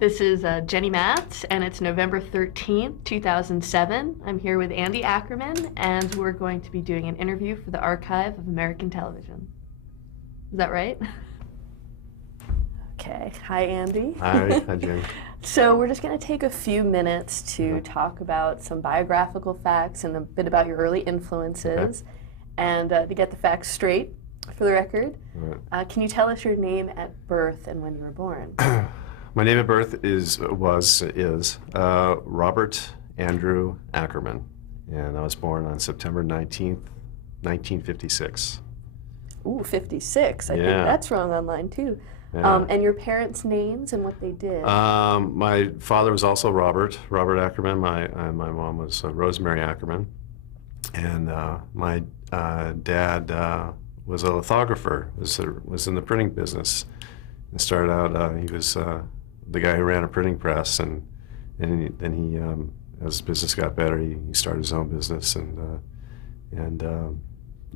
This is Jenny Matz, and it's November 13th, 2007. I'm here with Andy Ackerman, and we're going to be doing an interview for the Archive of American Television. Is that right? Okay. Hi, Andy. Hi, Jenny. So we're just going to take a few minutes to talk about some biographical facts and a bit about your early influences, and to get the facts straight for the record. Right. Can you tell us your name at birth and when you were born? My name at birth is Robert Andrew Ackerman, and I was born on September 19th, 1956. Ooh, 56. I think Yeah. that's wrong online too. Yeah. And your parents' names and what they did. My father was also Robert Ackerman. My mom was Rosemary Ackerman, and my dad was a lithographer. Was in the printing business, and started out. He was the guy who ran a printing press, and then he as his business got better, he started his own business, and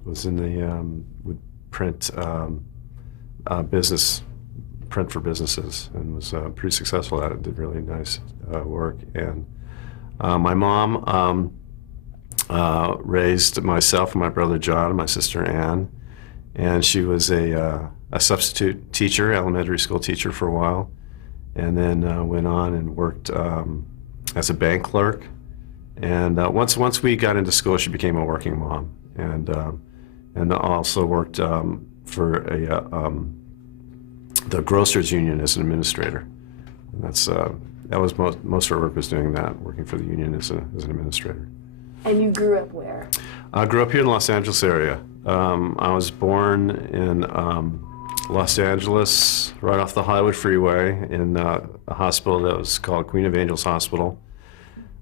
was in the would print print for businesses, and was pretty successful at it. Did really nice work. And my mom raised myself and my brother John and my sister Ann, and she was a substitute teacher, elementary school teacher for a while, and then went on and worked as a bank clerk. And once we got into school, she became a working mom, and also worked for the grocers union as an administrator. And that was most of her work was doing that, working for the union as an administrator. And you grew up where? I grew up here in the Los Angeles area. I was born in Los Angeles, right off the Hollywood Freeway, in a hospital that was called Queen of Angels Hospital,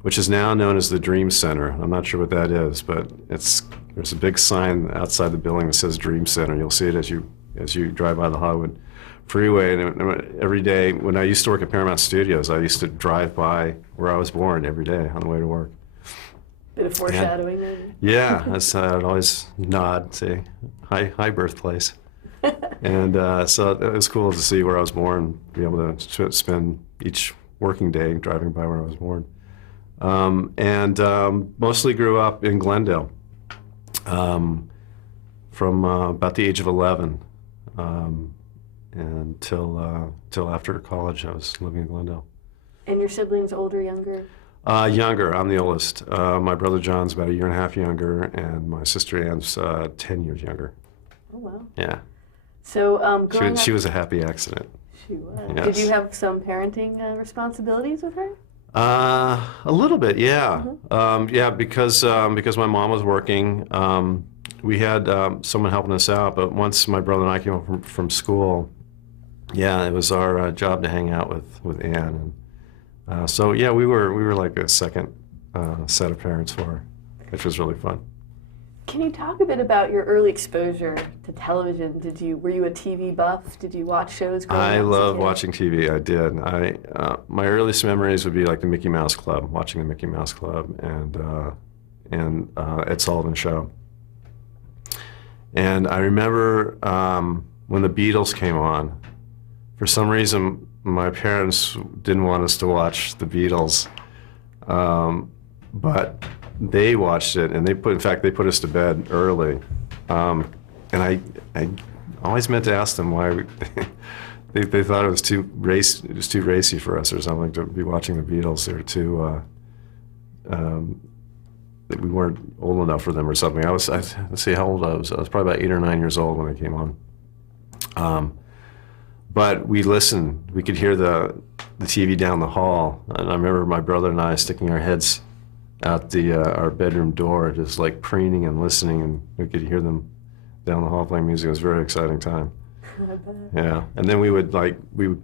which is now known as the Dream Center. I'm not sure what that is, but there's a big sign outside the building that says Dream Center. You'll see it as you drive by the Hollywood Freeway. And every day, when I used to work at Paramount Studios, I used to drive by where I was born every day on the way to work. Bit of foreshadowing, maybe? Yeah, I'd always nod, say, hi birthplace. And so it was cool to see where I was born, be able to spend each working day driving by where I was born. Mostly grew up in Glendale from about the age of 11 till after college. I was living in Glendale. And your siblings, older, younger? Younger. I'm the oldest. My brother John's about a year and a half younger, and my sister Ann's 10 years younger. Oh, wow. Yeah. So She was a happy accident. She was. Yes. Did you have some parenting responsibilities with her? A little bit, yeah. Yeah, because my mom was working, we had someone helping us out. But once my brother and I came home from school, yeah, it was our job to hang out with Ann. And so yeah, we were like a second set of parents for her, which was really fun. Can you talk a bit about your early exposure to television? Were you a TV buff? Did you watch shows growing up? I as a love kid? watching TV. I did. My earliest memories would be like the Mickey Mouse Club, watching the Mickey Mouse Club and Ed Sullivan Show. And I remember when the Beatles came on. For some reason, my parents didn't want us to watch the Beatles, but they watched it, and they put us to bed early. And I always meant to ask them why they thought it was too racy for us or something to be watching the Beatles. They were too we weren't old enough for them or something. Let's see how old I was. I was probably about 8 or 9 years old when they came on. But we listened. We could hear the TV down the hall, and I remember my brother and I sticking our heads out our bedroom door, just like preening and listening, and we could hear them down the hall playing music. It was a very exciting time. Yeah, and then we would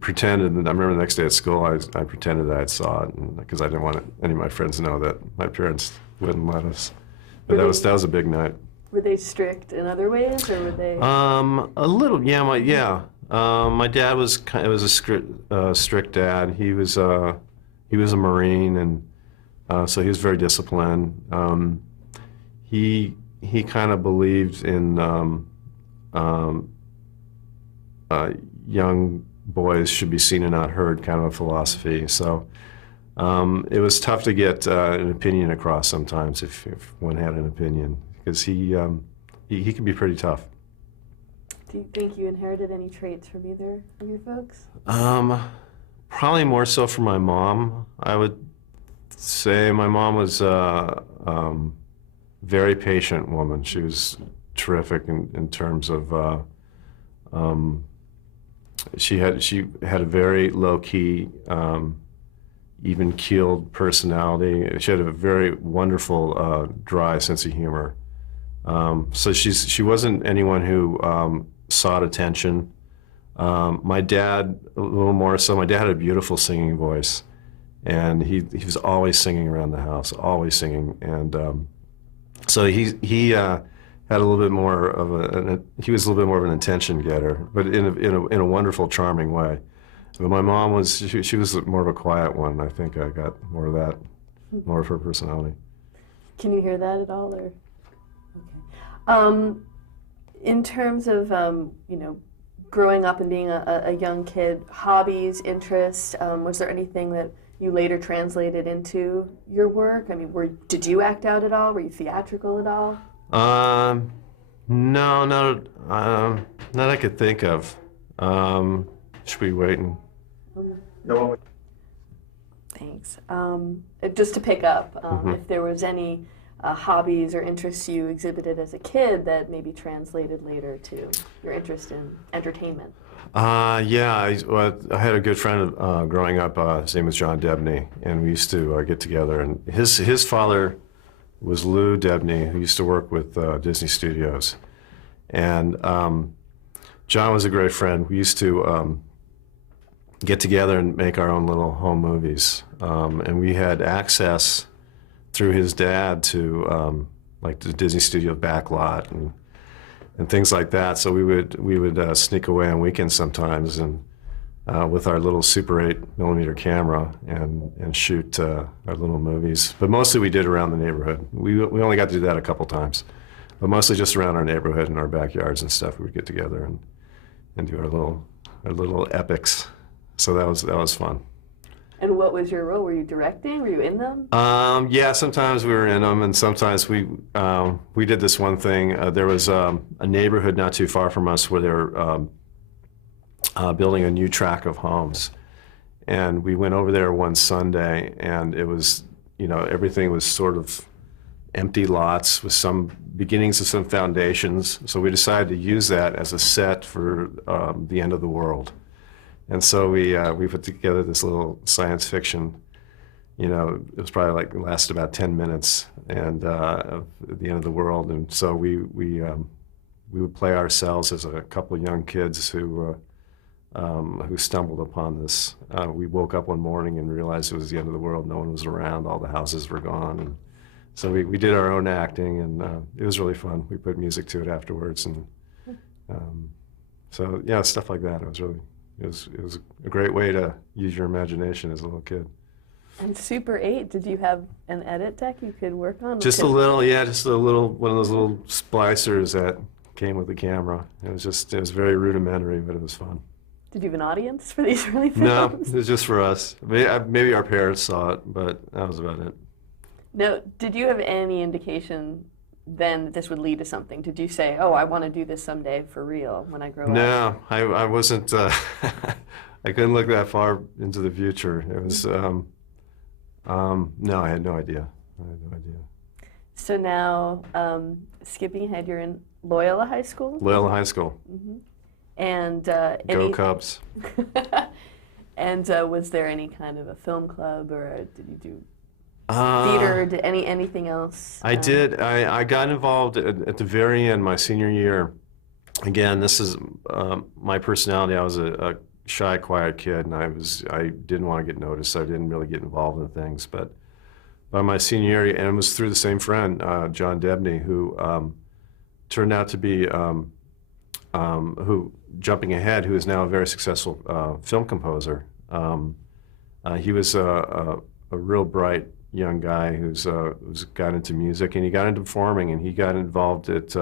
pretend, and I remember the next day at school, I pretended that I saw it, because I didn't want any of my friends to know that my parents wouldn't let us. But that was a big night. Were they strict in other ways, or were they? A little, yeah. My dad was a strict dad. He was a Marine, and so he was very disciplined. He kind of believed in young boys should be seen and not heard kind of a philosophy. So it was tough to get an opinion across sometimes if one had an opinion, because he can be pretty tough. Do you think you inherited any traits from either of your folks? Probably more so from my mom. I would say my mom was a very patient woman. She was terrific in terms of she had a very low-key, even-keeled personality. She had a very wonderful, dry sense of humor. So she wasn't anyone who sought attention. My dad, a little more so. My dad had a beautiful singing voice, and he was always singing around the house, always singing. And so he had a little bit more of he was a little bit more of an attention getter, but in a wonderful, charming way. But my mom was she was more of a quiet one. I think I got more of that, more of her personality. Can you hear that at all, or? Okay. In terms of growing up and being a young kid, hobbies, interests, was there anything that you later translated into your work? I mean, did you act out at all? Were you theatrical at all? No, not I could think of. Should we wait and? No. Thanks. Just to pick up, if there was any hobbies or interests you exhibited as a kid that maybe translated later to your interest in entertainment. Yeah, I had a good friend growing up. His name was John Debney, and we used to get together. And his father was Lou Debney, who used to work with Disney Studios. And John was a great friend. We used to get together and make our own little home movies. And we had access through his dad to like the Disney Studio backlot and things like that. So we would sneak away on weekends sometimes and with our little Super 8mm camera and shoot our little movies. But mostly we did around the neighborhood. We only got to do that a couple times, but mostly just around our neighborhood and our backyards and stuff. We would get together and do our little epics. So that was fun. And what was your role? Were you directing? Were you in them? Yeah, sometimes we were in them, and sometimes we did this one thing. There was a neighborhood not too far from us where they were building a new tract of homes, and we went over there one Sunday, and it was, everything was sort of empty lots with some beginnings of some foundations. So we decided to use that as a set for the end of the world. And so we put together this little science fiction, it was probably lasted about 10 minutes and of the end of the world. And so we would play ourselves as a couple of young kids who stumbled upon this. We woke up one morning and realized it was the end of the world. No one was around. All the houses were gone. And so we did our own acting, and it was really fun. We put music to it afterwards. And so, yeah, stuff like that. It was a great way to use your imagination as a little kid. And Super 8, did you have an edit deck you could work on? Just a little one of those little splicers that came with the camera. It was very rudimentary, but it was fun. Did you have an audience for these early films? No, it was just for us. Maybe our parents saw it, but that was about it. Now, did you have any indication then that this would lead to something? Did you say, oh, I want to do this someday for real when I grow up? No, I wasn't. I couldn't look that far into the future. It was, no, I had no idea. So now, skipping ahead, you're in Loyola High School? Loyola High School. Mm-hmm. And Go Cubs. And was there any kind of a film club, or did you do theater, or anything else? I did. I got involved at the very end, my senior year. Again, this is my personality. I was a shy, quiet kid, and I didn't want to get noticed. So I didn't really get involved in things. But by my senior year, and it was through the same friend, John Debney, who turned out to be jumping ahead, who is now a very successful film composer. He was a real bright young guy who's got into music, and he got into performing, and he got involved at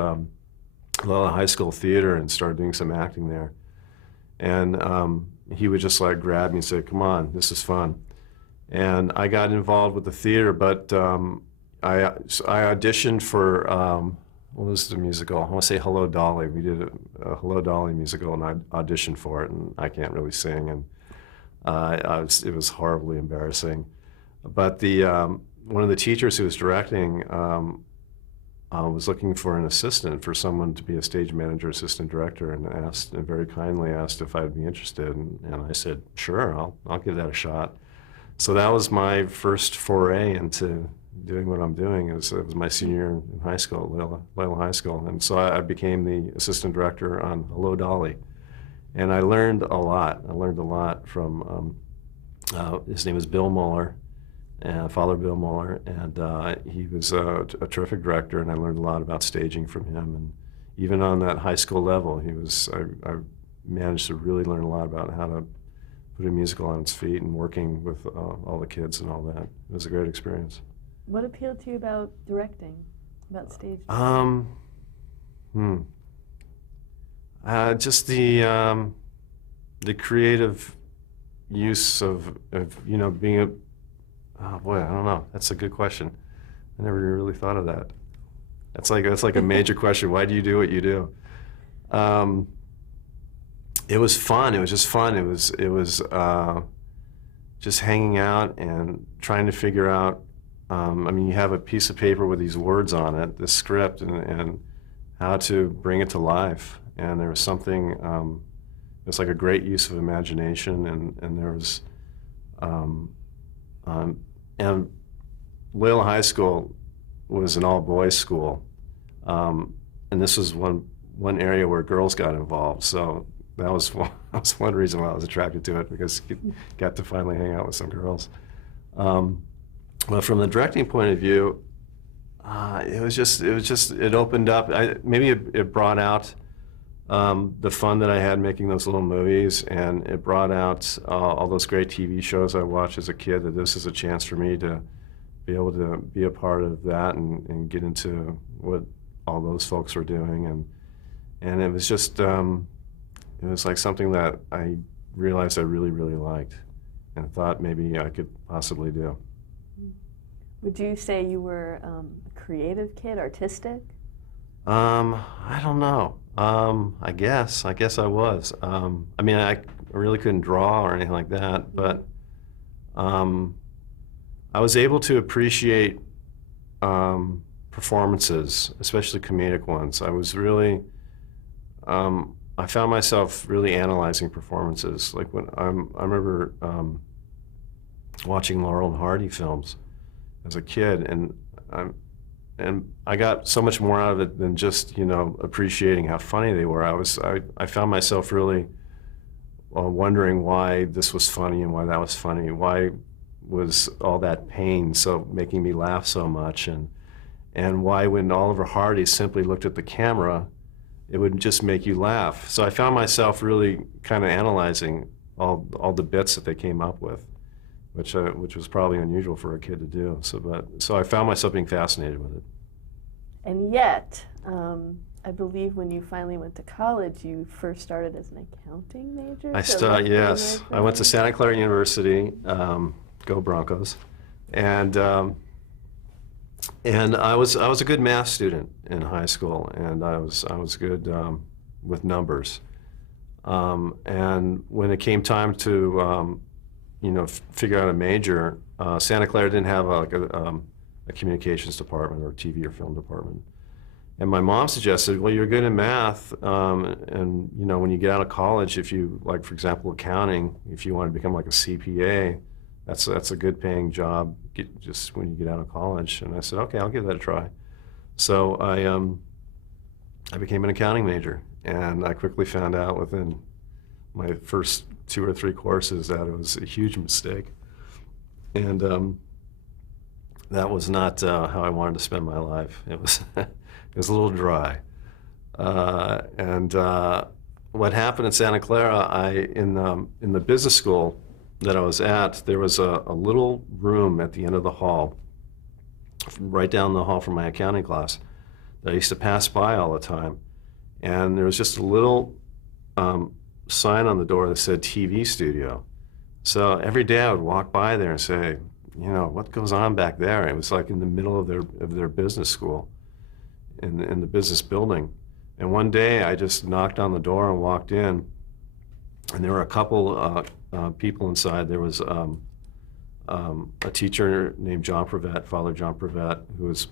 Loyola High School Theater and started doing some acting there. And he would just like grab me and say, "Come on, this is fun." And I got involved with the theater, but I auditioned for what was the musical? I want to say Hello Dolly. We did a Hello Dolly musical, and I auditioned for it, and I can't really sing, and it was horribly embarrassing. But the one of the teachers who was directing was looking for an assistant, for someone to be a stage manager, assistant director, and asked, and very kindly asked if I'd be interested, and I said, sure, I'll give that a shot. So that was my first foray into doing what I'm doing. It was my senior year in high school, Loyola High School, and so I became the assistant director on Hello Dolly, and I learned a lot. I learned a lot from his name is Bill Muller, Father Bill Muller, and he was a terrific director, and I learned a lot about staging from him. And even on that high school level, I managed to really learn a lot about how to put a musical on its feet and working with all the kids and all that. It was a great experience. What appealed to you about directing, about stage? Just the creative use of being a. Oh boy, I don't know. That's a good question. I never really thought of that. That's like a major question. Why do you do what you do? It was fun. It was just fun. It was just hanging out and trying to figure out. You have a piece of paper with these words on it, this script, and how to bring it to life. And there was something. It was like a great use of imagination, and there was. And Loyola High School was an all-boys school, and this was one area where girls got involved. So that was one reason why I was attracted to it, because you got to finally hang out with some girls. But from the directing point of view, it opened up. Maybe it brought out the fun that I had making those little movies, and it brought out all those great TV shows I watched as a kid, that this is a chance for me to be able to be a part of that and get into what all those folks were doing. And it was just, it was like something that I realized I really, really liked and thought maybe I could possibly do. Would you say you were a creative kid, artistic? I don't know. I guess I was. I really couldn't draw or anything like that, but I was able to appreciate performances, especially comedic ones. I was really, I found myself really analyzing performances. Like when I remember watching Laurel and Hardy films as a kid, and I got so much more out of it than just appreciating how funny they were. I found myself really wondering why this was funny and why that was funny. Why was all that pain so making me laugh so much, and why when Oliver Hardy simply looked at the camera, it would just make you laugh. So I found myself really kind of analyzing all the bits that they came up with, which was probably unusual for a kid to do. So I found myself being fascinated with it. And yet, I believe when you finally went to college, you first started as an accounting major? Yes. I went to Santa Clara University, go Broncos, and I was a good math student in high school, and I was good with numbers. And when it came time to figure out a major, Santa Clara didn't have a communications department or TV or film department. And my mom suggested, well, you're good in math, and when you get out of college, if you, like, for example, accounting, if you want to become like a CPA, that's a good paying job just when you get out of college. And I said, okay, I'll give that a try. So I became an accounting major, and I quickly found out within my first 2 or 3 courses that it was a huge mistake. And that was not how I wanted to spend my life. It was it was a little dry. And what happened in Santa Clara, in the business school that I was at, there was a little room at the end of the hall, right down the hall from my accounting class, that I used to pass by all the time. And there was just a little sign on the door that said TV studio. So every day I would walk by there and say, you know, what goes on back there? It was like in the middle of their business school, in the business building. And one day I just knocked on the door and walked in, and there were a couple people inside. There was a teacher named John Prevett, Father John Prevett, who was,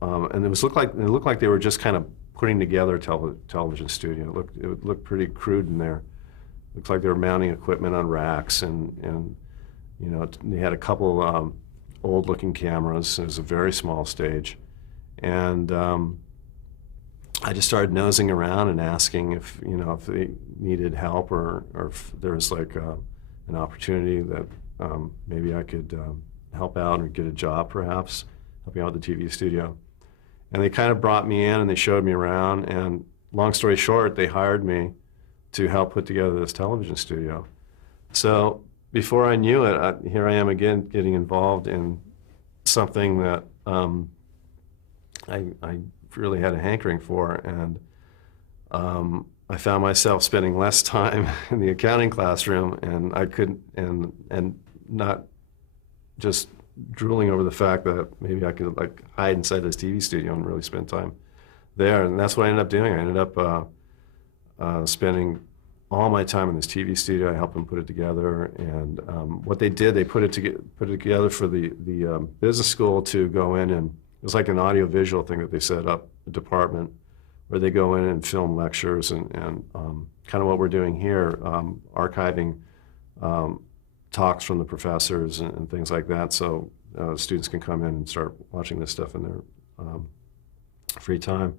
and it looked like they were just kind of putting together a television studio. It looked pretty crude in there. Looked like they were mounting equipment on racks, and you know, they had a couple old-looking cameras. It was a very small stage, and I just started nosing around and asking if, you know, if they needed help, or if there was like an opportunity that maybe I could help out or get a job, perhaps helping out with the TV studio. And they kind of brought me in and they showed me around, and long story short, they hired me to help put together this television studio. So before I knew it, here I am again getting involved in something that I really had a hankering for, and I found myself spending less time in the accounting classroom, and I couldn't, and not just drooling over the fact that maybe I could like hide inside this TV studio and really spend time there. And that's what I ended up doing. I ended up spending all my time in this TV studio. I helped them put it together, and what they did, they put it together for the business school to go in, and it was like an audio-visual thing that they set up, a department where they go in and film lectures and kind of what we're doing here, archiving talks from the professors and things like that, so students can come in and start watching this stuff in their free time.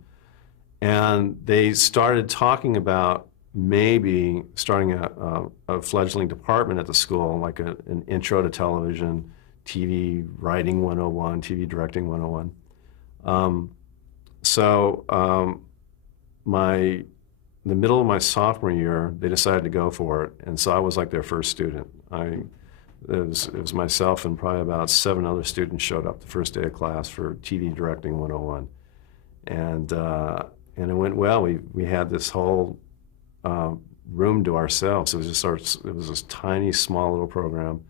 And they started talking about maybe starting a fledgling department at the school, like an intro to television, TV writing 101, TV directing 101. In the middle of my sophomore year, they decided to go for it, and so I was like their first student. It was myself and probably about 7 other students showed up the first day of class for TV directing 101, and it went well. We had this whole room to ourselves. It was this tiny, small little program,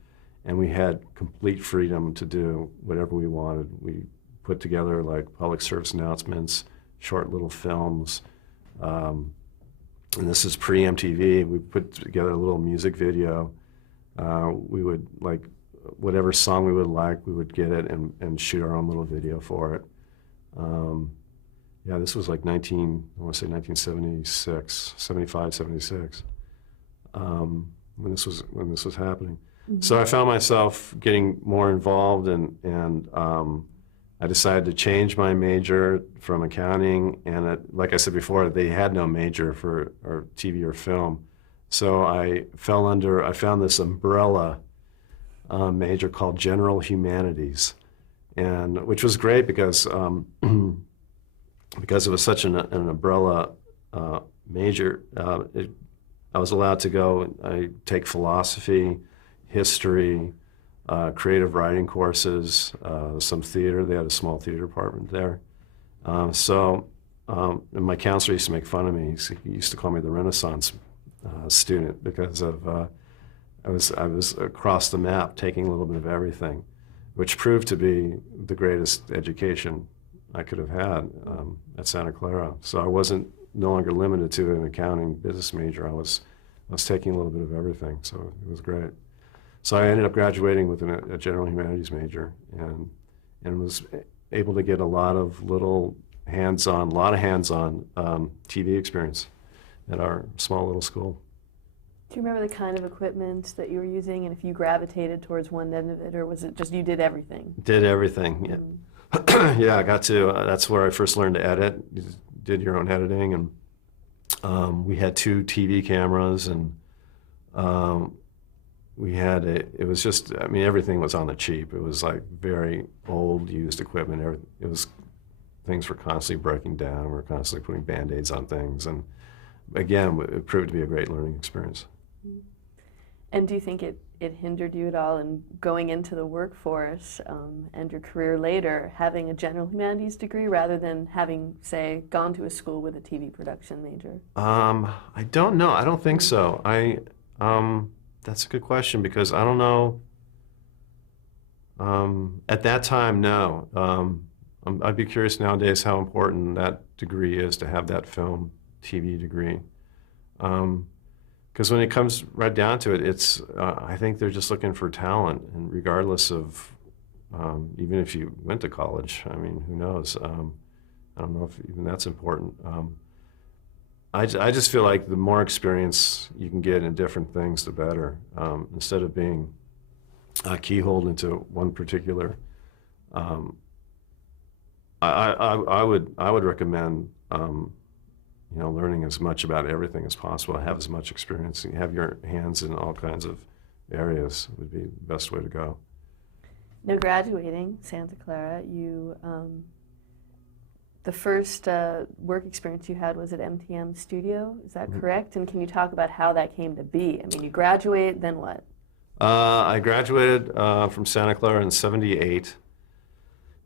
and we had complete freedom to do whatever we wanted. We put together like public service announcements, short little films. And this is pre-MTV. We put together a little music video. We would, like, whatever song we would like, we would get it and shoot our own little video for it. Yeah, this was like 1976, 75, 76, when this was happening. Mm-hmm. So I found myself getting more involved, and I decided to change my major from accounting, and like I said before, they had no major for TV or film. So I found this umbrella major called General Humanities, and which was great because it was such an umbrella major. I was allowed to go. I take philosophy, history, creative writing courses, some theater. They had a small theater department there. And my counselor used to make fun of me. He used to call me the Renaissance student because of I was across the map taking a little bit of everything, which proved to be the greatest education I could have had at Santa Clara. So I wasn't no longer limited to an accounting business major. I was taking a little bit of everything. So it was great. So I ended up graduating with a general humanities major, and was able to get a lot of hands-on TV experience at our small little school. Do you remember the kind of equipment that you were using, and if you gravitated towards one end of it, or was it just you did everything? Did everything, yeah. Mm-hmm. Yeah, I got to, that's where I first learned to edit. You did your own editing, and we had 2 TV cameras, and we had it was just, I mean, everything was on the cheap. It was like very old, used equipment. Things were constantly breaking down. We were constantly putting Band-Aids on things. And again, it proved to be a great learning experience. And do you think it hindered you at all in going into the workforce and your career later, having a general humanities degree rather than having, say, gone to a school with a TV production major? I don't know. I don't think so. That's a good question because I don't know. At that time, no. I'd be curious nowadays how important that degree is to have that film TV degree. Because when it comes right down to it, it's I think they're just looking for talent, and regardless of even if you went to college, I mean, who knows? I don't know if even that's important. I just feel like the more experience you can get in different things, the better. Instead of being keyholed into one particular, I would recommend learning as much about everything as possible. Have as much experience and have your hands in all kinds of areas would be the best way to go. Now, graduating Santa Clara, you the first work experience you had was at MTM Studio. Is that correct? And can you talk about how that came to be? I mean, you graduate, then what? I graduated from Santa Clara in '78,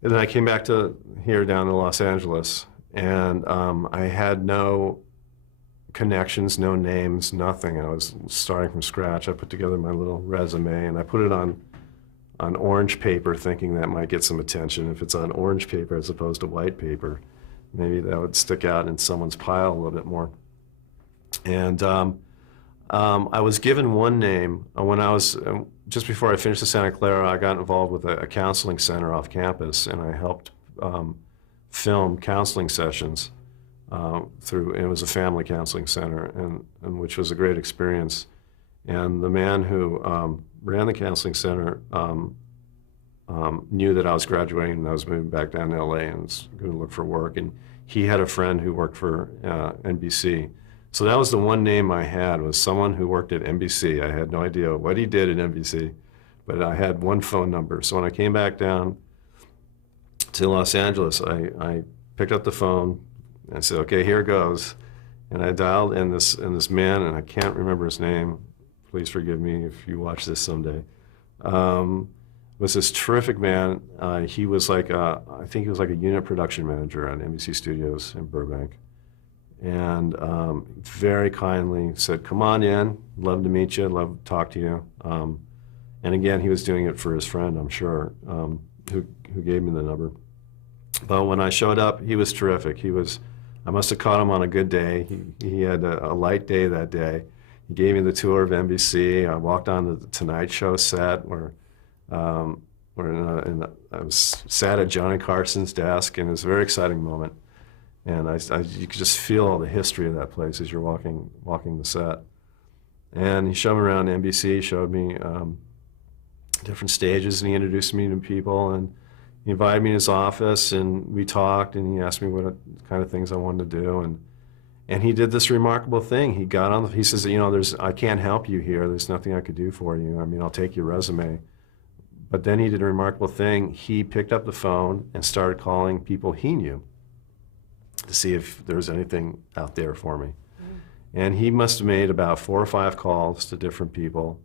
and then I came back to here down to Los Angeles, and I had no connections, no names, nothing. I was starting from scratch. I put together my little resume, and I put it on orange paper, thinking that might get some attention. If it's on orange paper as opposed to white paper, maybe that would stick out in someone's pile a little bit more. And I was given one name when I was, just before I finished at Santa Clara, I got involved with a counseling center off campus, and I helped film counseling sessions and it was a family counseling center, and which was a great experience. And the man who ran the counseling center knew that I was graduating and I was moving back down to LA and was going to look for work. And he had a friend who worked for NBC. So that was the one name I had, was someone who worked at NBC. I had no idea what he did at NBC, but I had one phone number. So when I came back down to Los Angeles, I picked up the phone and I said, okay, here goes. And I dialed in this man, and I can't remember his name. Please forgive me if you watch this someday. Was this terrific man. He was like, I think he was like a unit production manager at NBC Studios in Burbank. And very kindly said, come on in, love to meet you, love to talk to you. And again, he was doing it for his friend, I'm sure, who gave me the number. But when I showed up, he was terrific. I must have caught him on a good day. He had a light day that day. He gave me the tour of NBC. I walked on the Tonight Show set where I was sat at Johnny Carson's desk, and it was a very exciting moment. And you could just feel all the history of that place as you're walking the set. And he showed me around NBC, showed me different stages, and he introduced me to people, and he invited me in his office, and we talked, and he asked me what kind of things I wanted to do, and he did this remarkable thing. He says, I can't help you here. There's nothing I could do for you. I mean, I'll take your resume. But then he did a remarkable thing. He picked up the phone and started calling people he knew to see if there was anything out there for me. And he must have made about 4 or 5 calls to different people.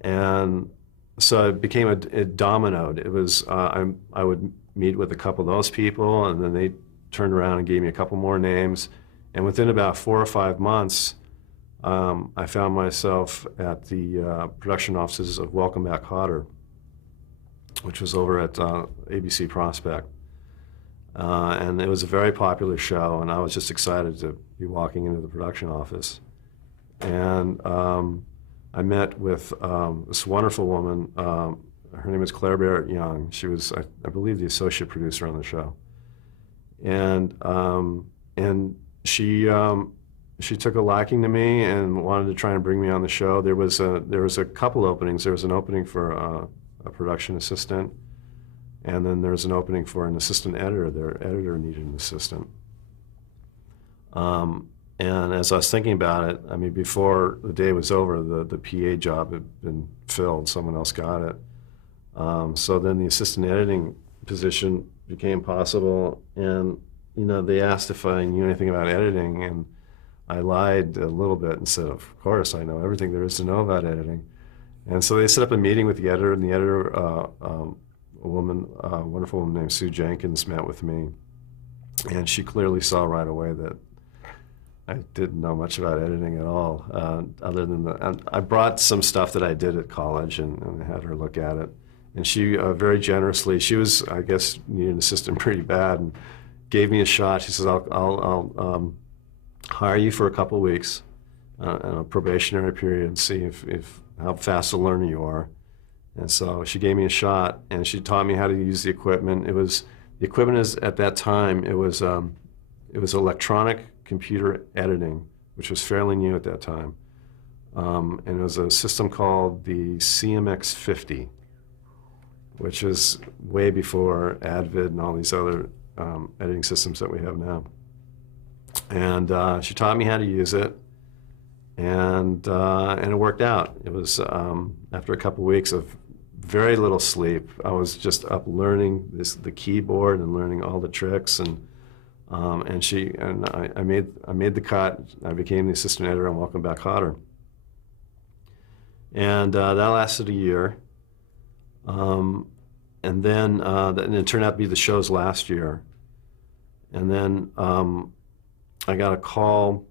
And so it became it dominoed. It was, I would meet with a couple of those people, and then they turned around and gave me a couple more names. And within about 4 or 5 months, I found myself at the production offices of Welcome Back, Kotter, which was over at ABC Prospect. And it was a very popular show, and I was just excited to be walking into the production office. And I met with this wonderful woman. Her name is Claire Barrett Young. She was, I believe, the associate producer on the show. And she took a liking to me and wanted to try and bring me on the show. There was a couple openings. There was an opening for a production assistant, and then there was an opening for an assistant editor. Their editor needed an assistant. And as I was thinking about it, I mean, before the day was over, the PA job had been filled. Someone else got it. So then the assistant editing position became possible, and they asked if I knew anything about editing, and I lied a little bit and said, of course, I know everything there is to know about editing. And so they set up a meeting with the editor, and the editor, a woman, a wonderful woman named Sue Jenkins, met with me. And she clearly saw right away that I didn't know much about editing at all, other than I brought some stuff that I did at college and had her look at it. And she very generously, she was, I guess, needed an assistant pretty bad, and gave me a shot. She says, I'll hire you for a couple of weeks in a probationary period and see if how fast a learner you are. And so she gave me a shot, and she taught me how to use the equipment. The equipment is, at that time, it was electronic computer editing, which was fairly new at that time. And it was a system called the CMX 50, which is way before Advid and all these other editing systems that we have now. And she taught me how to use it, and it worked out. It was after a couple weeks of very little sleep, I was just up learning the keyboard and learning all the tricks, and I made the cut. I became the assistant editor on Welcome Back, Kotter. And that lasted a year. And then and it turned out to be the show's last year. And then I got a call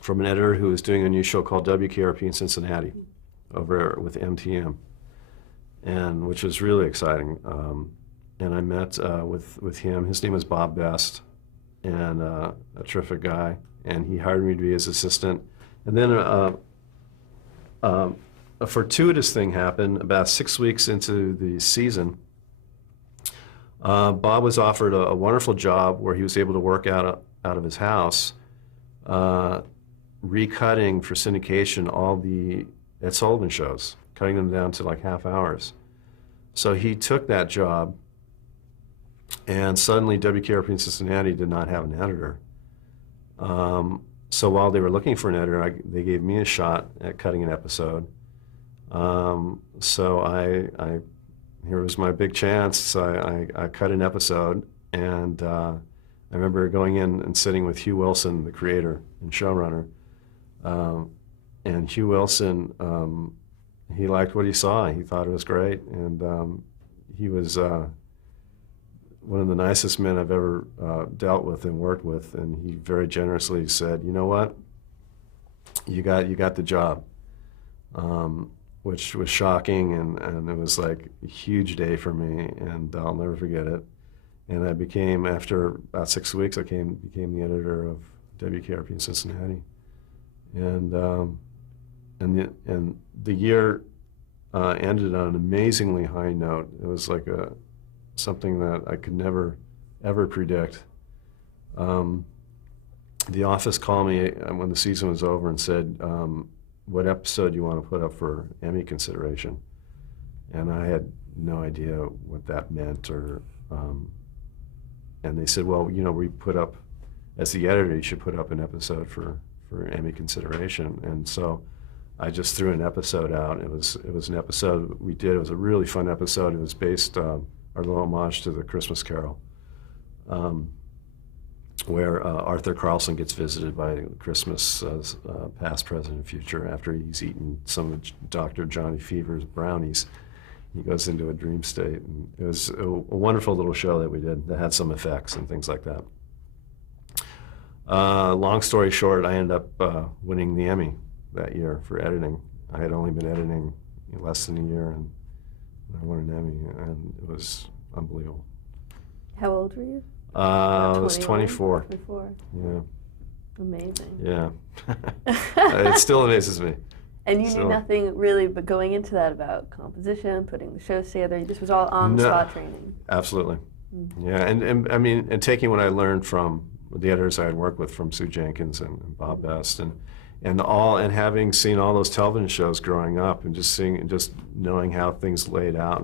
from an editor who was doing a new show called WKRP in Cincinnati over with MTM, and which was really exciting. And I met with him. His name was Bob Best, and a terrific guy. And he hired me to be his assistant. And then a fortuitous thing happened about 6 weeks into the season. Bob was offered a wonderful job where he was able to work out of his house, recutting for syndication all the Ed Sullivan shows, cutting them down to like half hours. So he took that job, and suddenly WKRP in Cincinnati did not have an editor. So while they were looking for an editor, they gave me a shot at cutting an episode. So here was my big chance. So I cut an episode, and I remember going in and sitting with Hugh Wilson, the creator and showrunner. And Hugh Wilson, he liked what he saw. He thought it was great, and he was one of the nicest men I've ever dealt with and worked with. And he very generously said, "You know what? You got the job." Which was shocking, and it was like a huge day for me, and I'll never forget it. And I became, after about 6 weeks, I became the editor of WKRP in Cincinnati. And the year ended on an amazingly high note. It was like something that I could never, ever predict. The office called me when the season was over and said, what episode you want to put up for Emmy consideration? And I had no idea what that meant, and they said, well, we put up, as the editor, you should put up an episode for Emmy consideration. And so I just threw an episode out. It was an episode we did. It was a really fun episode. It was based, our little homage to the Christmas Carol, where Arthur Carlson gets visited by Christmas past, present, and future after he's eaten some of Dr. Johnny Fever's brownies. He goes into a dream state. And it was a wonderful little show that we did that had some effects and things like that. Long story short, I ended up winning the Emmy that year for editing. I had only been editing less than a year, and I won an Emmy, and it was unbelievable. How old were you? I was 24. 24. Yeah. Amazing. Yeah. It still amazes me. And you knew nothing really but going into that about composition, putting the shows together. This was all on-the-spot training. Absolutely. Mm-hmm. Yeah, and I mean, and taking what I learned from the editors I had worked with, from Sue Jenkins and Bob Best, and having seen all those television shows growing up, and just knowing how things laid out,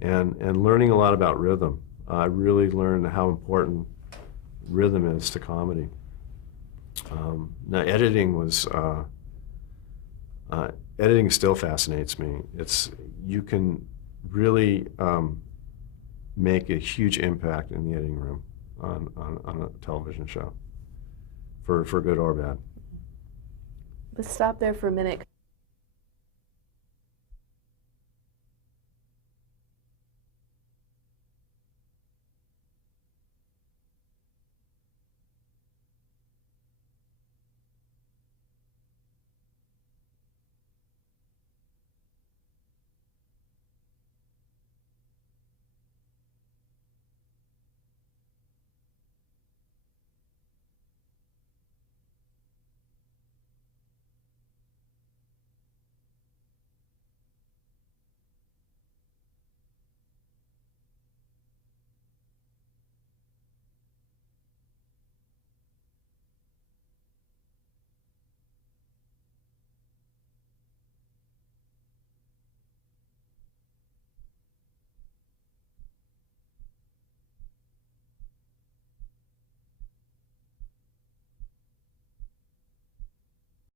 and learning a lot about rhythm. I really learned how important rhythm is to comedy. Now, editing still fascinates me. You can really make a huge impact in the editing room on a television show, for good or bad. Let's stop there for a minute.